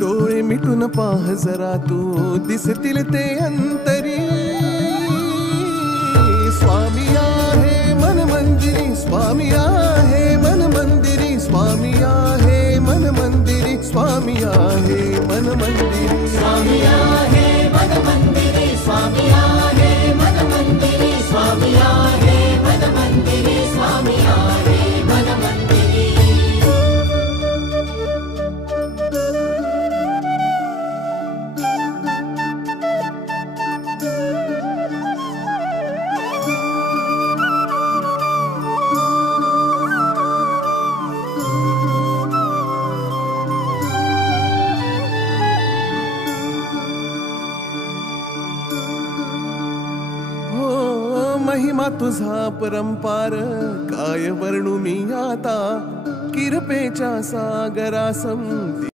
डोळे मिटून पाह जरा तू दिसतील ते अंतरी. स्वामी आहे मन मंदिरी, स्वामी आहे मन मंदिरी, स्वामी आहे मन मंदिरी, स्वामी आहे मन मंदिरी, स्वामी आहे मन मंदिरी, स्वामी आहे मन मंदिरी, स्वामी आहे मन मंदिरी, स्वामी आहे मन मंदिरी. महिमा तुझा परंपार काय वर्णू मी आता. किरपेच्या सागरासम